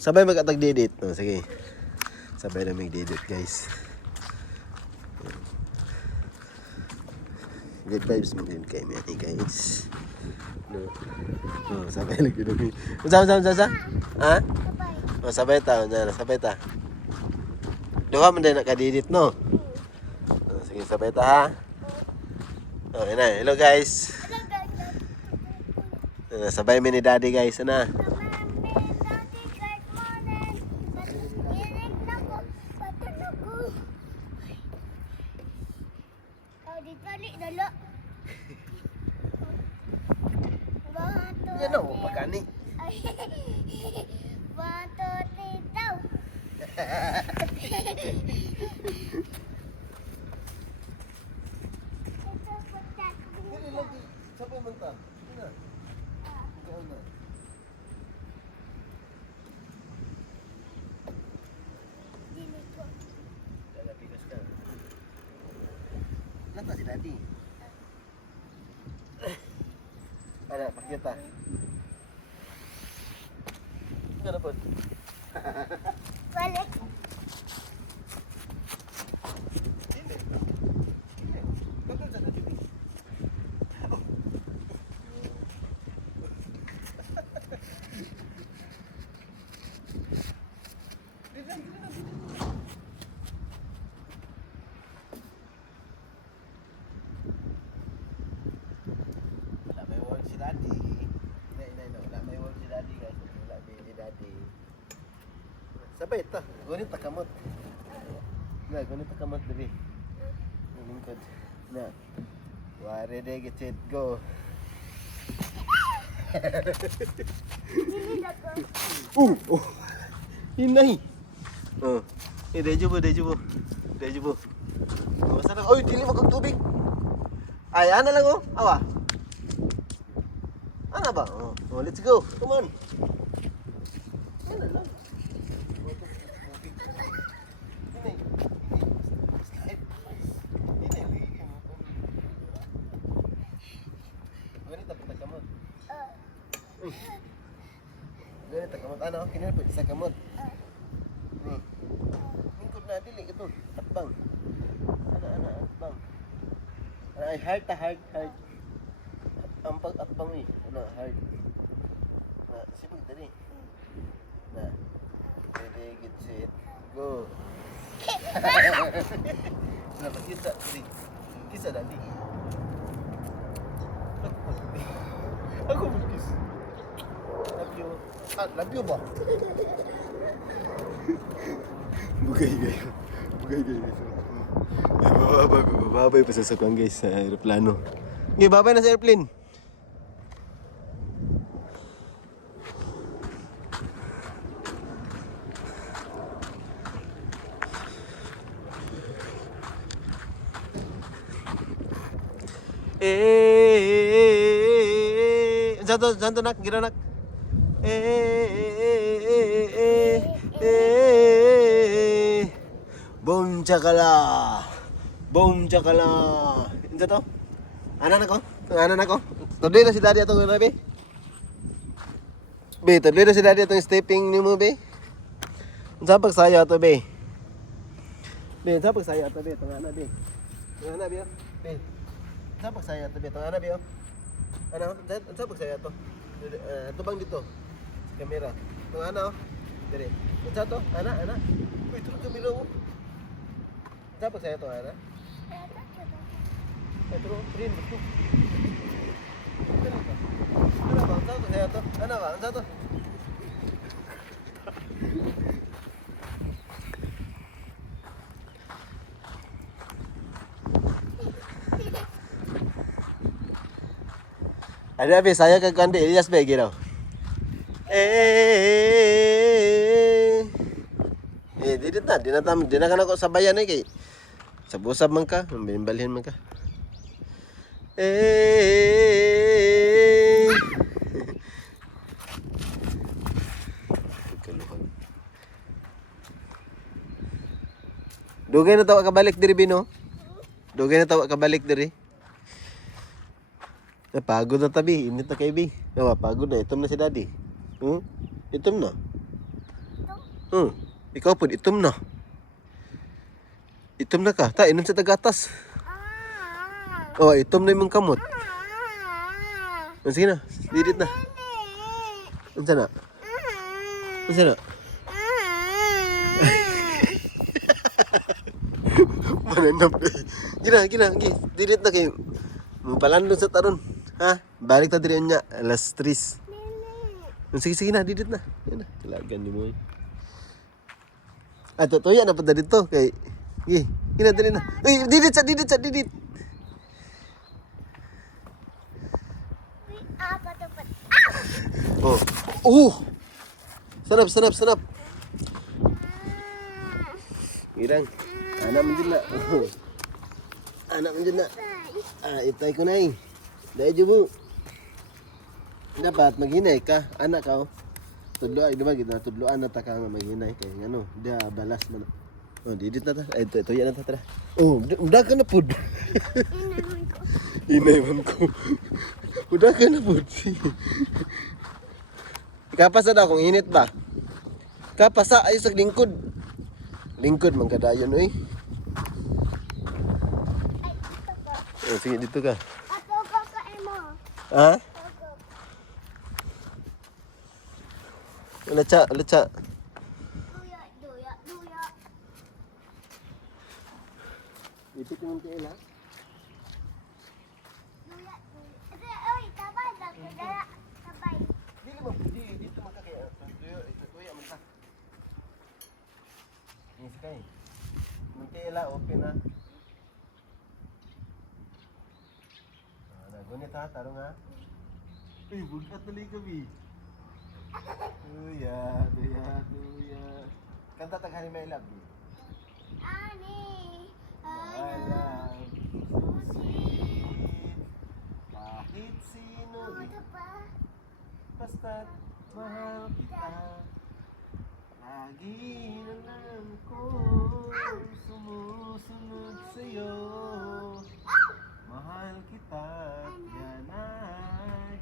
Sabay mag-atag-didit. No, sige. Sabay na mag-didit, guys. Good vibes mo din kay Mary, guys. No. Oh, sabay lagi dumi. Unsa? Ha? Oh, sabay ta, sabay ta. Duha man din nakadidit, no. Oh, sige, sabay ta ha. Oh, yun na. Hello, guys. Sabay mi ni Daddy, guys. Ano? Yan o, pagkani. Sabay man ta. Ikaw na. Dalapikas ka. Nata si Daddy. Ada, pakita. Enggak dapat. Balik. Sabay ta, gunit takamot. Na, gunit takamot diri. Lingkod. Na. Ready, get set, go. Oh. Inay. Oh. Dejo po. Basta na. Oy, dili magkag tubig. Ay, ana lang oh. Awa. Ana ba? Oh, let's go. Come on. Ana lang. Ganito kamot ano, kinapit sa kamot. Lingkod na dili ito, atbang. Ana atbang. Ay heart. Ang pag-atbang eh, ano heart. Na sibig dali. Na. Ready, get set, go. Dapat kita dali. Kisa dali. Aku berkis. Love you ba? Bugay guys. Babay pa sa sakwan guys sa aeroplano. Okay, babay na sa airplane. Santo nak, gira nak. Boom chakala. Insa to? Anak ko. Todlay na si Daddy atong na be. Be, todlay na si Daddy atong stepping ni mo be. Unsa pag saya to be? Be, unsa pag saya to be? Tong ana be. Tong ana be. Be. Unsa pag saya to be? Tong ana be. Ano? Unsa pag saya to? Tubang dito. Sa kamera. Tong ana oh. Dire. Unsa to? Ana. Uy, tulog kami lo. Unsa pag saya to ana? Pero rin betul. Ano ba? Unsa to saya to? Ano ba? Unsa to? Ada be saya ke Kande Ilyas be gitu. Didit na, di na ka na ko sabayan eh kay sabusab man ka, balhin man ka. Dugay na tawa ka balik diri Bino. Dugay na tawa ka balik diri. Napagod na tabi, init na kay Bi. Pagod na, itom na si Daddy. Itom na. Ikaw pun itom na. Itom na ka. Ta, inom sa tagatas. Oh, itom na yung kamot. Sige na, didit na. Unsa na? Unsa na? Mananap na. Gina, didit na kayo. Palando sa taron. Ha? Balik ta diri nya alas 3. Sige na, didit na. Yan na, talagan ni mo. Tuya na pa dito kay. Gina diri na. Uy, didit. Sanap. Irang. Anak man na. Itay ko na eh. Dahil jubo. Dapat maghinay ka. Anak ka Tudloan, diba kita? Tudloan na ta ka nga maghinay. Kaya ano, dia balas man. Didit na ta. Ito yan na ta. Udah ka na pud. Inay man ko. Udah ka na pud. Kapasa daw kung init ba? Kapasa ay sa lingkod. Lingkod man kadayon oy. Sige dito ka. Ako kakain mo. Ha? Leca. Duya. Ipit yung tail ha? Duya. Oy, tabay lang. Tabay. Dito makakaya. Tuya man ta. Yes, kay. Yung tail ha, open ha. Nagunit ha, tarong ha. Uy, bugat tuloy kami. Tuya. Kanta taghani may love. Ani. I love you so sweet. Kahit sino basta't mahal kita. Lagi na lang ko sumusunod sa'yo. Mahal kita, yan ay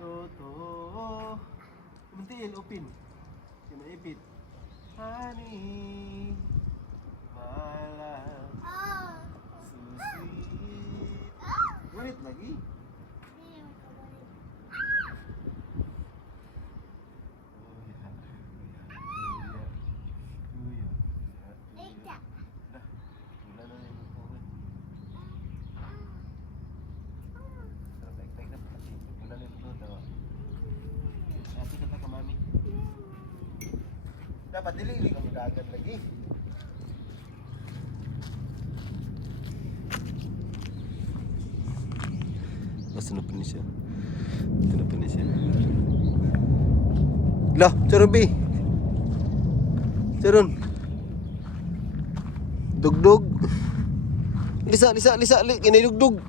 totoo. Muntiin, open. Kinaipit. Honey, my love, so sweet. Ulit lagi. Dapat dili ka mudagan lagi. Basta na pa niya. Ito na pa niya. Lah, Charon B. Charon. Dugdug. Lisa, kinay dugdug.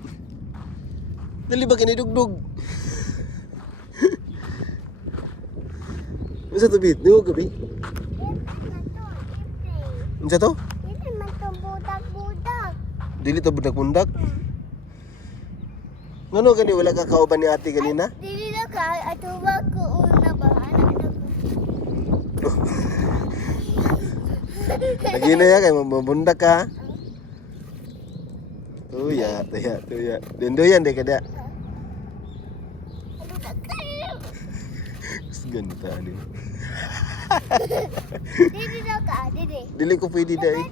Dali ba kinay dugdug? Masa to bit? Niyo gabi? Unsa to? Dili man to budak-budak. Dili to budak-bundak. Ngano gani wala ka kauban ni ate ganina? Dili na ka atuwa ko una ba anak na ko. Lagi na ya kay mabundak ka. Tuya. Dendoyan deh kada. Ganita ni. Dili na ka, dili. Dili ko pwede dai.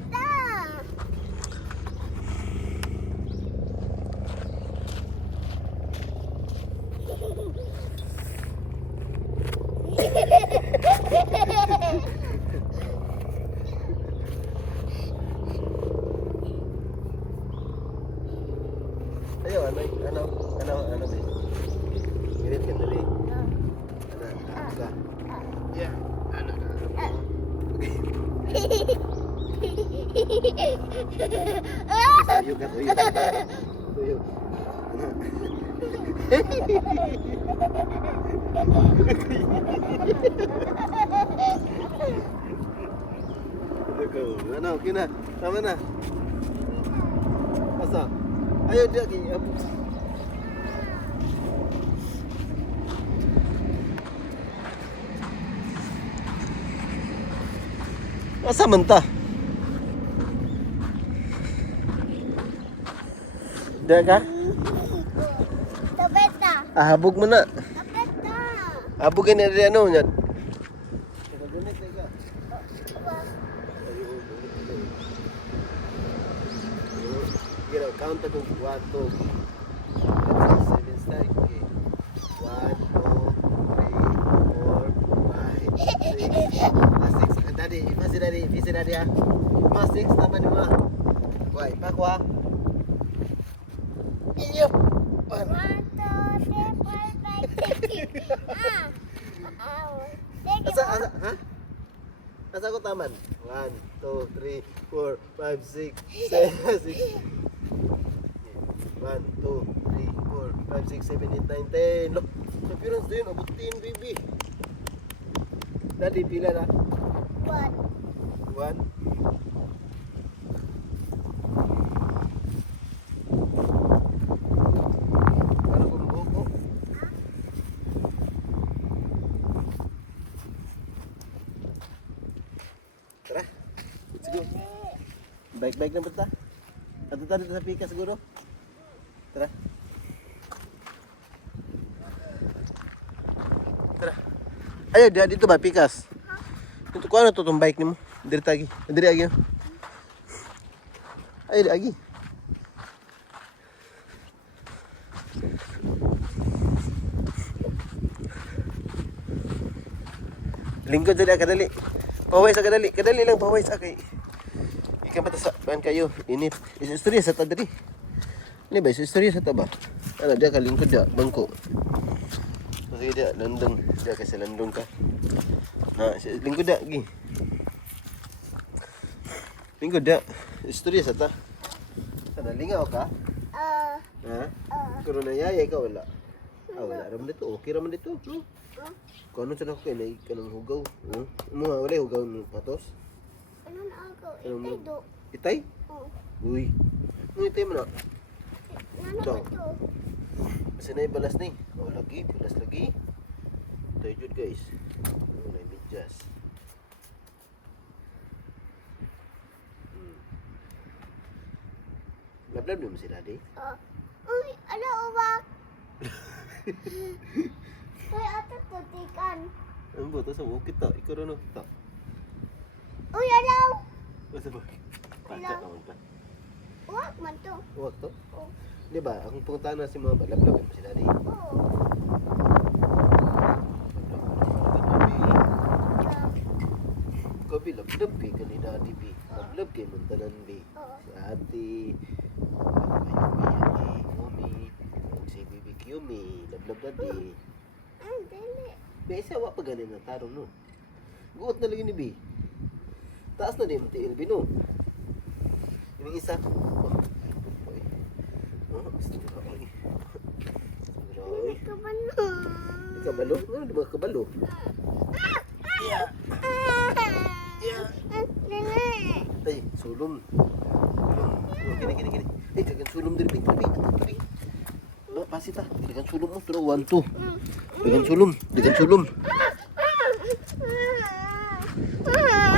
Ayo, ano ba? Ngirit ka dali. Ano? Ya, ano? Tuyo ka, tuyo. Tuyo. Ano, kina? Tama na. Asa? Ayo dia ki. Asa man ta? Diya ka? Tapet na. Habog mo na. Tapet na. Habogin na rin ano yan. Count ako 1, 2, 7 start. Okay. 1, 2, 3, 4, 5, 6. 6. Daddy, si daddy ah. 6 tama ni mo. Why, pa ko ah. Iyop. 1, 2, 3, 4, 5, 6. Asa, ha? Asa ko taman? 1, 2, 3, 4, 5, 6, 7, 6. 1, 2, 3, 4, 5, 6, 7, 8, 9, 10. Look, sa appearance din, abutin, baby. Daddy, pila na? 1. Parang kung buko. Tara, let's go. Bike na ba ta? Ato tayo sa pika siguro. Tara. Tara. Ayo, dito ba pikas? Ito ko ano to tong bike nimo? Diri tagi. Diri agi. Ayo agi. Lingkod dali kadali. Paway sa kadali. Kadali lang paway sa kay. Ikan patasa ban kayo. Init. Istorya sa ta diri. Ini ba istorya sa ta ba? Ano dia ka lingkod dia bangko. Sige dia landong. Dia kasi landong ka. Ha, lingkod dia gi. Lingkod dia. Istorya sa ta. Sana lingaw ka? Ha? Kuro na yaya ka wala. Wala raman dito. Okay raman dito. No? Kung ano sana ko kaya na kanang hugaw. Mga wala hugaw ng patos. Ano na ako? Ano mo? Itay do. Itay? Oh. Uy. Ano itay mo na? Ano Ito. ba ito? Kasi na balas ni. Lagi. Balas lagi. Ito yun guys. Na medyas. Lablab mo si daddy? Uy, ano ubak? Uy, ato tutikan. Ano ba? Ito sa bukit ta. Ikaw rin ta. Uy, alaw! Basta ba? Pacat naman pa. Uwak man to. Huwag to? Oh. Di ba? Akong punta na si mga ba? Lablab mo si daddy. Oo. Gabi, lablab kay kanina ati bi. Lablab kay muntanan bi. Si ate, Yumi, si Bibi Yumi, lablab na di. Ang dili. Besa wa pa ganin na tarong no. Guot na lagi ni bi. Taas na di mo ti Elvin no. Yung isa. Gusto ko na oy. Hindi ka ba no? Kabalo? Ano di ba kabalo? Dili. Ay, sulom. Kini. Eh, kagan sulom diri tabi. Ba, pasita. Kagan sulom mo, pero 1 2. Kagan sulom.